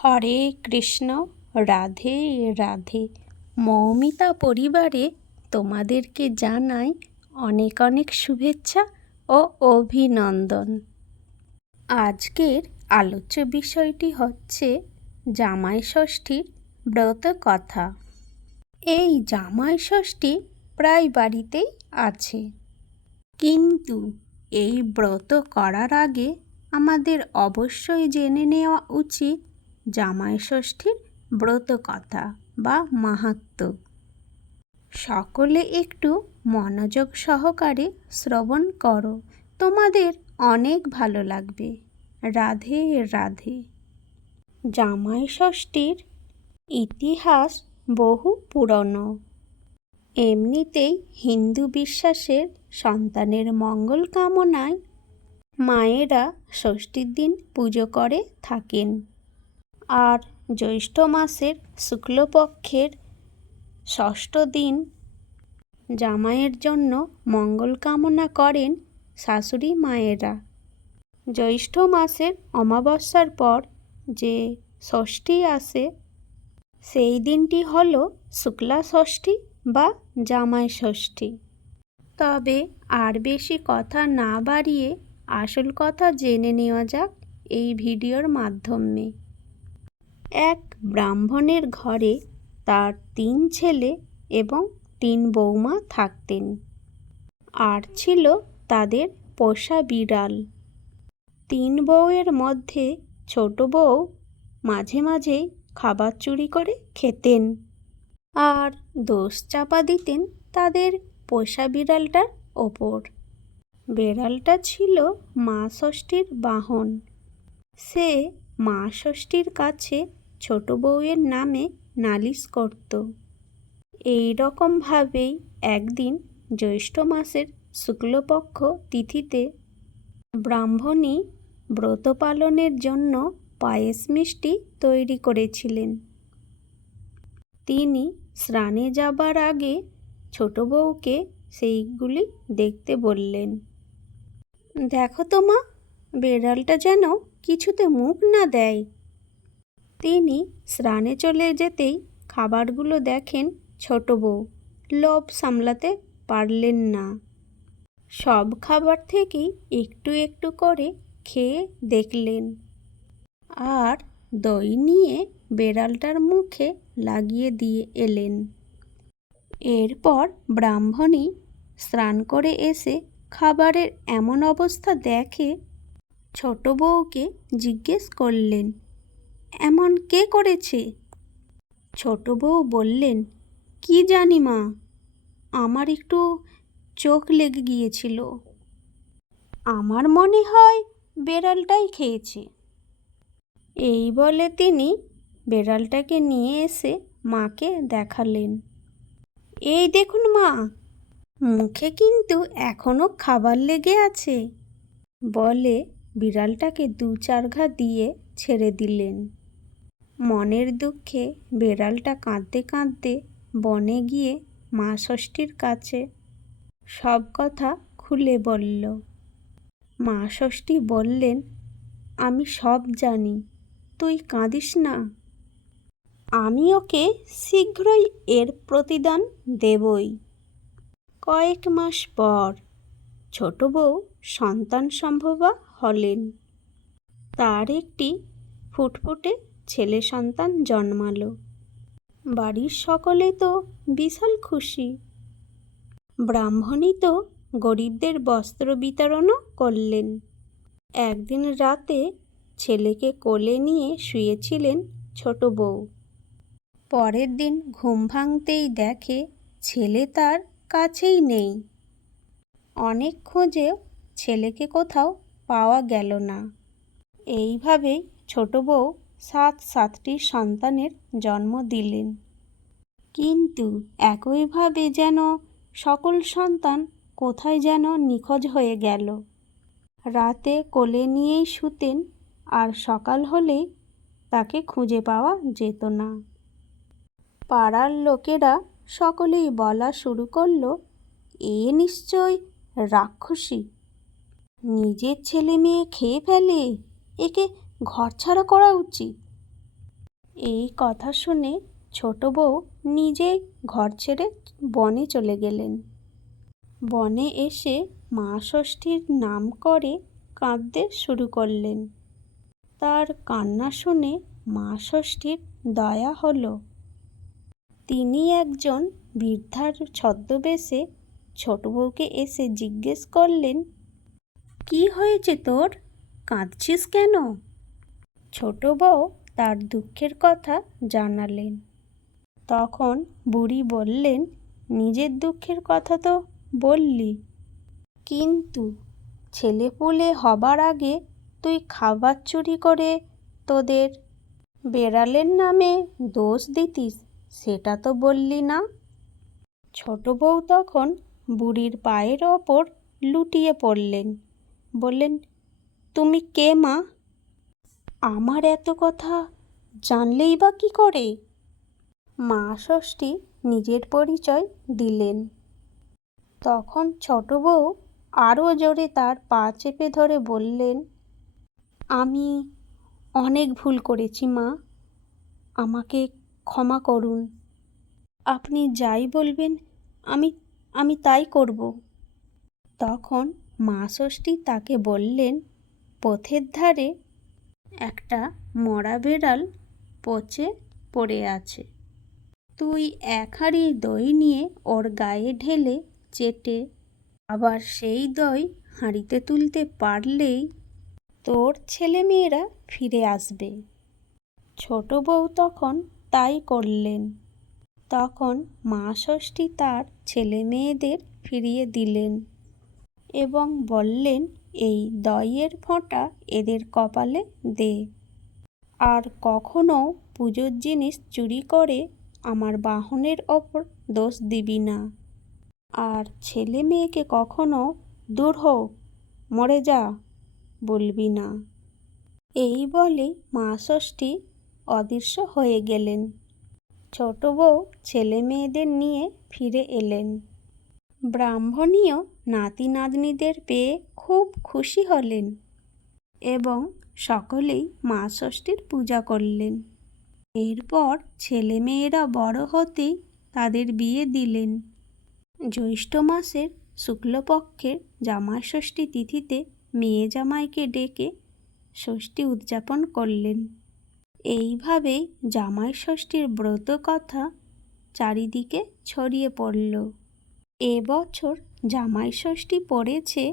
হরে কৃষ্ণ, রাধে রাধে। মৌমিতা পরিবারে তোমাদেরকে জানাই অনেক অনেক শুভেচ্ছা ও অভিনন্দন। আজকের আলোচ্য বিষয়টি হচ্ছে জামাই ষষ্ঠীর ব্রত কথা। এই জামাই ষষ্ঠী প্রায় বাড়িতেই আছে। কিন্তু এই ব্রত করার আগে আমাদের অবশ্যই জেনে নেওয়া উচিত জামাই ষষ্ঠীর ব্রত কথা বা মাহাত্ম্য। সকলে একটু মনোযোগ সহকারে শ্রবণ করো, তোমাদের অনেক ভালো লাগবে। রাধে রাধে। জামাই ষষ্ঠীর ইতিহাস বহু পুরনো। এমনিতেই হিন্দু বিশ্বাসের সন্তানের মঙ্গল কামনায় মায়েরা ষষ্ঠীর দিন পুজো করে থাকেন। আর জ্যৈষ্ঠ মাসের শুক্লপক্ষের ষষ্ঠ দিন জামাইয়ের জন্য মঙ্গল কামনা করেন শাশুড়ি মায়েরা। জ্যৈষ্ঠ মাসের অমাবস্যার পর যে ষষ্ঠী আসে, সেই দিনটি হল শুক্লা ষষ্ঠী বা জামাই ষষ্ঠী। তবে আর বেশি কথা না বাড়িয়ে আসল কথা জেনে নেওয়া যাক এই ভিডিওর মাধ্যমে। এক ব্রাহ্মণের ঘরে তার তিন ছেলে এবং তিন বৌমা থাকতেন। আর ছিল তাদের পোষা বিড়াল। তিন বউয়ের মধ্যে ছোট বউ মাঝে মাঝেই খাবার চুরি করে খেতেন আর দোষ চাপা দিতেন তাদের পোষা বিড়ালটার ওপর। বিড়ালটা ছিল মা ষষ্ঠীর বাহন। সে মা ষষ্ঠীর কাছে ছোট বউয়ের নামে নালিশ করত। এই রকমভাবেই একদিন জ্যৈষ্ঠ মাসের শুক্লপক্ষ তিথিতে ব্রাহ্মণী ব্রত পালনের জন্য পায়েস মিষ্টি তৈরি করেছিলেন। তিনি স্নানে যাবার আগে ছোট বউকে সেইগুলি দেখতে বললেন, দেখো তো মা, বেড়ালটা যেন কিছুতে মুখ না দেয়। তিনি স্নানে চলে যেতেই খাবারগুলো দেখেন ছোট বউ। লোভ সামলাতে পারলেন না। সব খাবার থেকেই একটু একটু করে খেয়ে দেখলেন। আর দই নিয়ে বেড়ালটার মুখে লাগিয়ে দিয়ে এলেন। এরপর ব্রাহ্মণী স্নান করে এসে খাবারের এমন অবস্থা দেখে ছোট বউকে জিজ্ঞেস করলেন এমন কে করেছে? ছোট বউ বললেন, কি জানি মা, আমার একটু চোখ লেগে গিয়েছিল। আমার মনে হয় বেড়ালটাই খেয়েছে। এই বলে তিনি বেড়ালটাকে নিয়ে এসে মাকে দেখালেন। এই দেখুন মা, মুখে কিন্তু এখনও খাবার লেগে আছে। বলে বিড়ালটাকে দু চার ঘা দিয়ে ছেড়ে দিলেন। মনের দুঃখে বেড়ালটা কাঁদতে কাঁদতে বনে গিয়ে মা ষষ্ঠীর কাছে সব কথা খুলে বলল। মা ষষ্ঠী বললেন, আমি সব জানি, তুই কাঁদিস না। আমি ওকে শীঘ্রই এর প্রতিদান দেবই। কয়েক মাস পর ছোট বউ সন্তান সম্ভবা হলেন। তার একটি ফুটফুটে ছেলে সন্তান জন্মালো। বাড়ির সকলে তো বিশাল খুশি। ব্রাহ্মণী তো গরিবদের বস্ত্র বিতরণও করলেন। একদিন রাতে ছেলেকে কোলে নিয়ে শুয়েছিলেন ছোট বউ। পরের দিন ঘুম ভাঙতেই দেখে ছেলে তার কাছেই নেই। অনেক খোঁজেও ছেলেকে কোথাও পাওয়া গেল না। এইভাবেই ছোট বউ সাত সাতটি সন্তানের জন্ম দিলেন। কিন্তু একইভাবে যেন সকল সন্তান কোথায় যেন নিখোঁজ হয়ে গেল। রাতে কোলে নিয়েই শুতেন, আর সকাল হলেই তাকে খুঁজে পাওয়া যেত না। পাড়ার লোকেরা সকলেই বলা শুরু করল, এ নিশ্চয় রাক্ষসী। নিজের ছেলে মেয়ে খেয়ে ফেলে, একে ঘরছাড়া করা উচিত। এই কথা শুনে ছোট বউ নিজেই ঘর ছেড়ে বনে চলে গেলেন। বনে এসে মা ষষ্ঠীর নাম করে কাঁদতে শুরু করলেন। তার কান্না শুনে মা ষষ্ঠীর দয়া হলো। তিনি একজন বৃদ্ধার ছদ্মবেশে ছোট বউকে এসে জিজ্ঞেস করলেন, কি হয়েছে তোর? কাঁদছিস কেন? ছোট বউ তার দুঃখের কথা জানালেন। তখন বুড়ি বললেন, নিজের দুঃখের কথা তো বললি। কিন্তু ছেলেপুলে হবার আগে তুই খাবার চুরি করে তোদের বেড়ালের নামে দোষ দিতিস, সেটা তো বললি না? ছোট বউ তখন বুড়ির পায়ের ওপর লুটিয়ে পড়লেন। বললেন, তুমি কে মা? আমার এত কথা জানলেই বা কী করে? মা ষষ্ঠী নিজের পরিচয় দিলেন। তখন ছোট বউ আরও জোরে তার পা চেপে ধরে বললেন, আমি অনেক ভুল করেছি মা, আমাকে ক্ষমা করুন। আপনি যাই বলবেন, আমি আমি তাই করব। তখন মা ষষ্ঠী তাকে বললেন, পথের ধারে একটা মরা বেড়াল পচে পড়ে আছে। তুই এক হাঁড়ি দই নিয়ে ওর গায়ে ঢেলে চেটে, আবার সেই দই হাঁড়িতে তুলতে পারলেই তোর ছেলেমেয়েরা ফিরে আসবে। ছোট বউ তখন তাই করলেন। তখন মা ষষ্ঠী তার ছেলে মেয়েদের ফিরিয়ে দিলেন এবং বললেন এই দইয়ের ফোঁটা এদের কপালে দে। আর কখনো পুজোর জিনিস চুরি করে আমার বাহনের ওপর দোষ দিবি না। আর ছেলে মেয়েকে কখনো দূর হোক মরে যা বলবি না। এই বলে মা ষষ্ঠী অদৃশ্য হয়ে গেলেন। ছোট বউ ছেলে মেয়েদের নিয়ে ফিরে এলেন। ব্রাহ্মণীয় নাতি নাতনিদের পেয়ে খুব খুশি হলেন এবং সকলেই মা ষষ্ঠীর পূজা করলেন। এরপর ছেলে মেয়েরা বড় হতেই তাদের বিয়ে দিলেন। জ্যৈষ্ঠ মাসের শুক্লপক্ষের জামাই ষষ্ঠী তিথিতে মেয়ে জামাইকে ডেকে ষষ্ঠী উদযাপন করলেন। এইভাবেই জামাই ষষ্ঠীর ব্রত কথা চারিদিকে ছড়িয়ে পড়ল। এবছর জামাই ষষ্ঠী পড়েছে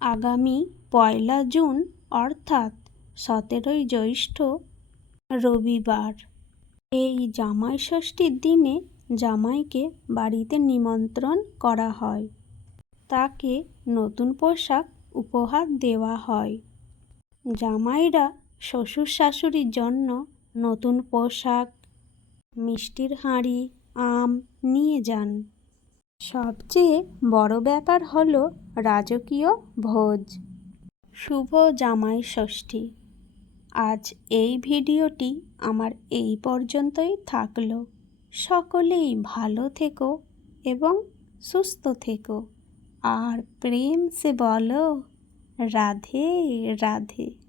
আগামী পয়লা জুন, অর্থাৎ সতেরোই জ্যৈষ্ঠ, রবিবার। এই জামাই ষষ্ঠীর দিনে জামাইকে বাড়িতে নিমন্ত্রণ করা হয়। তাকে নতুন পোশাক উপহার দেওয়া হয়। জামাইরা শ্বশুর শাশুড়ির জন্য নতুন পোশাক, মিষ্টির হাঁড়ি, আম নিয়ে যান। সবচেয়ে বড় ব্যাপার হলো রাজকীয় ভোজ। শুভ জামাই ষষ্ঠী। আজ এই ভিডিওটি আমার এই পর্যন্তই থাকল। সকলেই ভালো থেকো এবং সুস্থ থেকো। আর প্রেম সে বলো, রাধে রাধে।